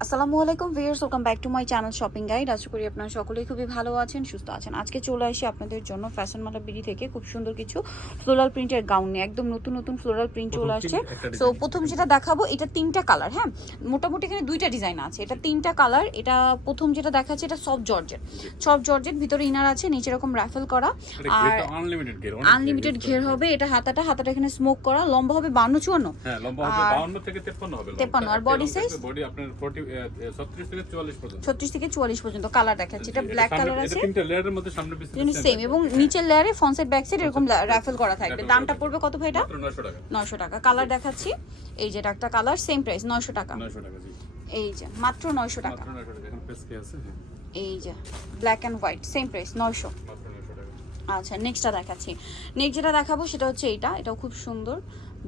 আসসালামু আলাইকুম viewers welcome back to my channel shopping guide. আশা করি আপনারা সকলেই খুবই ভালো আছেন সুস্থ আছেন। আজকে চলে আসি আপনাদের জন্য ফ্যাশন মালা বিডি থেকে খুব সুন্দর কিছু ফ্লোরাল প্রিন্টের গাউন নিয়ে। একদম নতুন নতুন ফ্লোরাল প্রিন্ট চলে আসছে। সো। প্রথম যেটা দেখাবো এটা তিনটা কালার হ্যাঁ? মোটামুটি এখানে দুইটা ডিজাইন আছে। এটা তিনটা কালার এটা প্রথম যেটা দেখাচ্ছে এটা সফট জর্জেট সফট জর্জেট ভিতরে ইনার আছে নিচে এরকম রাফেল করা। আর আনলিমিটেড ঘের আনলিমিটেড ঘের হবে এটা হাতাটা হাতাটা এখানে স্মোক করা। লম্বা হবে বান্ন চুয়ান্ন। হ্যাঁ লম্বা হবে আর- 52 থেকে 53 হবে 53 আর body size? বডি আপনার 40 36 থেকে 44 পর্যন্ত। কালার দেখাচ্ছে। এটা ব্ল্যাক কালার আছে। তিনটা লেয়ারের মধ্যে সামনে পিছনে সেম এবং নিচের লেয়ারে ফ্রন্ট সাইড ব্যাক সাইড এরকম রাফেল করা থাকবে। দামটা পড়বে কত ভাই এটা? মাত্র 900 টাকা। নয়শো টাকা। কালার দেখাচ্ছি। এই যে একটা কালার সেম প্রাইস নয়শো টাকা। 900 টাকা জি। এই যে মাত্র নয়শো টাকা। মাত্র 900 টাকা। এখন পেস কি আছে হ্যাঁ, এই যে black and white same price নয়শো। মাত্র 900 টাকা আচ্ছা নেক্সটটা দেখাচ্ছি। নেক্সট যেটা দেখাবো সেটা হচ্ছে এইটা এটাও খুব সুন্দর।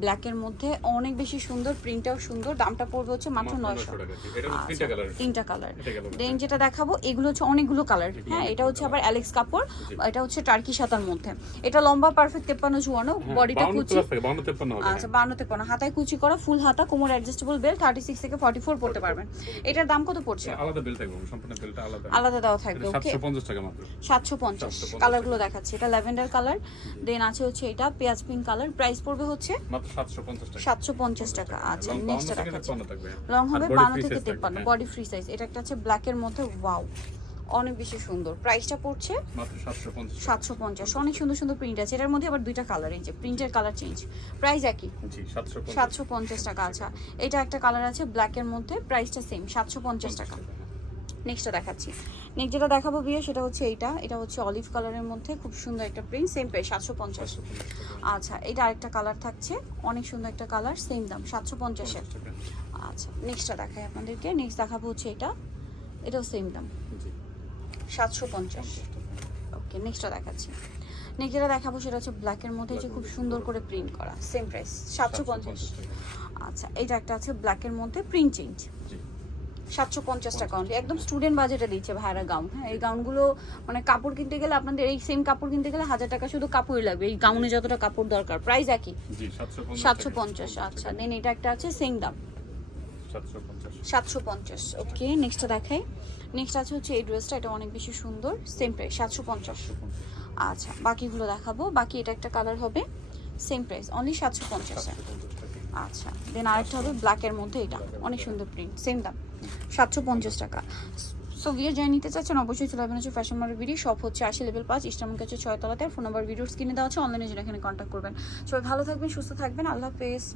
ব্ল্যাকের মধ্যে অনেক বেশি সুন্দর প্রিন্টটাও সুন্দর। দামটা পড়বে হচ্ছে মাত্র নয়শো। 900 টাকা। এটা হচ্ছে আচ্ছা, তিনটা কালার তিনটা কালার দেন যেটা দেখাবো এগুলো হচ্ছে অনেকগুলো কালার হ্যাঁ এটা হচ্ছে আবার অ্যালেক্স কাপড় এটা হচ্ছে টার্কি সাতার মধ্যে। এটা লম্বা পারফেক্ট তেপ্পান্ন চুয়ান্ন হ্যাঁ, বডিটা কুচি। প্লাস থাকে 52 53 হবে আচ্ছা বান্ন তেপ্পান্ন। হাতায় কুচি করা ফুল হাতা কোমর অ্যাডজাস্টেবল বেল থার্টি সিক্স থেকে ফর্টি ফোর পড়তে পারবেন। এটার দাম কত পড়ছে? হ্যাঁ। আলাদা বেল থাকবে সম্পূর্ণ বেলটা আলাদা। আলাদা দেওয়া থাকবে ওকে 750 টাকা মাত্র। সাতশো পঞ্চাশ। 750 কালারগুলো দেখাচ্ছে। এটা ল্যাভেন্ডার কালার দেন আছে হচ্ছে এটা পেঁয়াজ পিঙ্ক কালার প্রাইস পড়বে হচ্ছে মাত্র 750 টাকা। সাতশো পঞ্চাশ টাকা আচ্ছা লং নেক্সটটা 52 থেকে দেখাচ্ছে। 53 থাকবে। লং হবে বান্ন থেকে তেপ্পান্ন। বডি ফ্রি সাইজ এটা একটা হচ্ছে ব্ল্যাকের মধ্যে ওয়াও অনেক বেশি সুন্দর। প্রাইসটা পড়ছে সাতশো পঞ্চাশ অনেক সুন্দর সুন্দর প্রিন্ট আছে এটার মধ্যে আবার দুইটা কালার এই যে প্রিন্টের কালার চেঞ্জ প্রাইস একই? সাতশো পঞ্চাশ। টাকা আচ্ছা। এটা একটা কালার আছে ব্ল্যাকের মধ্যে প্রাইসটা সেম সাতশো পঞ্চাশ টাকা। নেক্সটটা দেখাচ্ছি। নেক্সট যেটা দেখাবো বিয়ে সেটা হচ্ছে এইটা। এটা হচ্ছে অলিভ কালারের মধ্যে খুব সুন্দর একটা প্রিন্ট সেম প্রাইস সাতশো পঞ্চাশ। আচ্ছা এটা আরেকটা কালার থাকছে। অনেক সুন্দর একটা কালার সেম দাম সাতশো পঞ্চাশের আচ্ছা নেক্সটটা দেখাই আপনাদেরকে। নেক্সট দেখাবো হচ্ছে এটা। এটাও সেম দাম। সাতশো পঞ্চাশ। ওকে নেক্সটটা দেখাচ্ছি। নেক্সট যেটা দেখাবো সেটা হচ্ছে ব্ল্যাকের মধ্যে যে খুব সুন্দর করে প্রিন্ট করা। সেম প্রাইস সাতশো পঞ্চাশ। আচ্ছা এটা একটা আছে ব্ল্যাকের মধ্যে প্রিন্ট চেঞ্জ সাতশো পঞ্চাশ টাকা অনলি একদম স্টুডেন্ট বাজেটে দিচ্ছে ভাইরা গাউন হ্যাঁ এই গাউনগুলো মানে কাপড় কিনতে গেলে আপনাদের এই সেম কাপড় কিনতে গেলে হাজার টাকা শুধু কাপড়ই লাগবে। এই গাউনে যতটা কাপড় দরকার প্রাইস একই। সাতশো পঞ্চাশ আচ্ছা। দেন এটা একটা আছে সেম দাম। সাতশো পঞ্চাশ। ওকে নেক্সটটা দেখাই। নেক্সট আছে হচ্ছে এই ড্রেসটা এটা অনেক বেশি সুন্দর সেম প্রাইস সাতশো পঞ্চাশ। আচ্ছা বাকিগুলো দেখাবো। বাকি এটা একটা কালার হবে সেম প্রাইস অনলি সাতশো পঞ্চাশ আচ্ছা দেন আরেকটা হবে ব্ল্যাকের মধ্যে এটা। অনেক সুন্দর প্রিন্ট সেম দাম, সাতশো পঞ্চাশ টাকা। সো ভিডিও যাই নিতে চাচ্ছেন, অবশ্যই চলে আসবেন হচ্ছে ফ্যাশন মার্কেট ভিডিও শপ হচ্ছে আশি লেভেল পাঁচ ইস্টামন কাছে ছয়তলাতে ফোন নাম্বার ভিডিও কিনে দেওয়া আছে অনলাইনে যেটা এখানে কন্ট্যাক্ট করবেন। সবাই ভালো থাকবেন, সুস্থ থাকবেন, আল্লাহ হাফেজ।